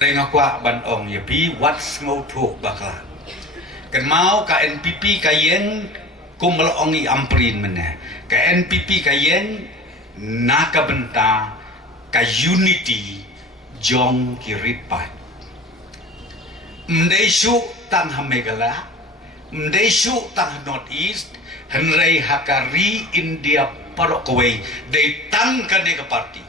Tengok kuat ban ong ya pi what's ngau thuk bakla kan mau ka NPP ka yen kum melongi amprin mena ka NPP ka yen naka benta ka unity jong kiripat mdesu tang hamegala mdesu tang north east henrei hakari India parokwe de tang ka ne ka parti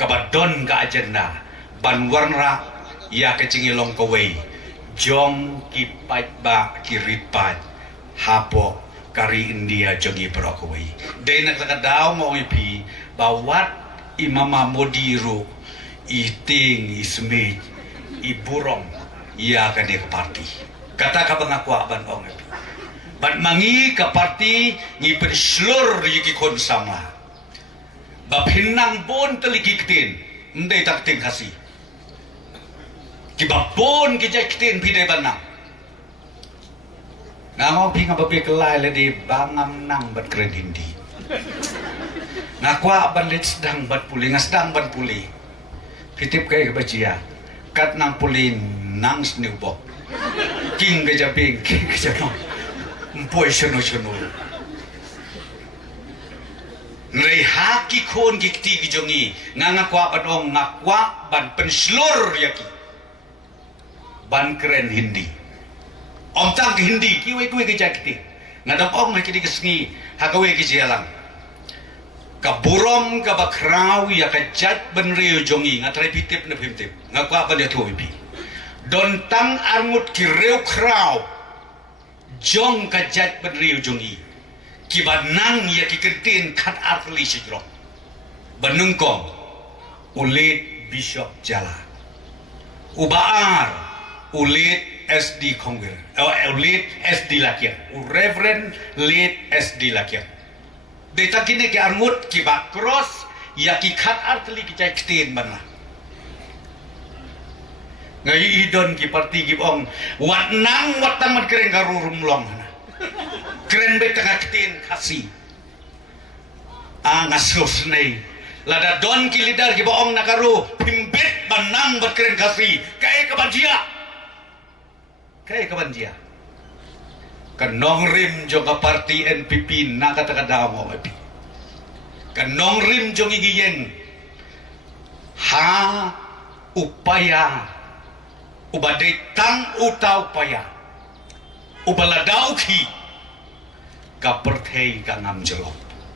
kabadon ka agenda ban warna ya kecingilong kawai jong kipat ba kiripat hapo kari India jongi perokawai dai nak takadaw mo ipi bawat imama modiru iting ismej iburong ya kane ke parti kata ka bangakwa ban ong ipi ban mangi ka parti ni perslur yiki kon sama bapinang bon teligiktin ndai tak ting kasih kibapon kijaktin pide banang ngamo pinga babi kelai le di bangam nang bat keren hindi ngakwa ban let sedang bat puli ngasdang ban puli kitip kay kebacia kat nang puli nang snewbok king gajabing king gajano mpoy sono nrei haki kon gikti gijongi ngakwa ban ong ngakwa ban penslur yaki ban keren hindi om tang hindi kiwe ke jakti ngadap om hakidi kesngi hakawe ke jalang kaburom ka bakraw ya ka jat ben rio jongi ngatrai pitip na pimtip ngakwa ban ya tuwi don tang armut ki reu kraw jong ka jat ben rio jongi ki banang ya ki kertin khat artli sijro banungkong ulit bishop jala ubaar ulit SD Kongger, ulit SD Lakian, Reverend lit SD Lakian. Deta kini ke armut ki bak cross ya ki khat artli ki cai ktin banla. Ngai idon ki parti ki ong wat nang wat tamat keren garu rumlong hana. Keren be tengah ktin kasih. Ngasos nei. Lada don ki lidar ki boong nakaru pimbet banang bat keren kasih. Kai kebanjia. Kaya kabanjia kanong rim jong ka parti NPP na katakada mo mapi kanong rim jong igiyeng ha upaya ubade tang uta upaya ubaladaw ki ka perthei ka ngam jelok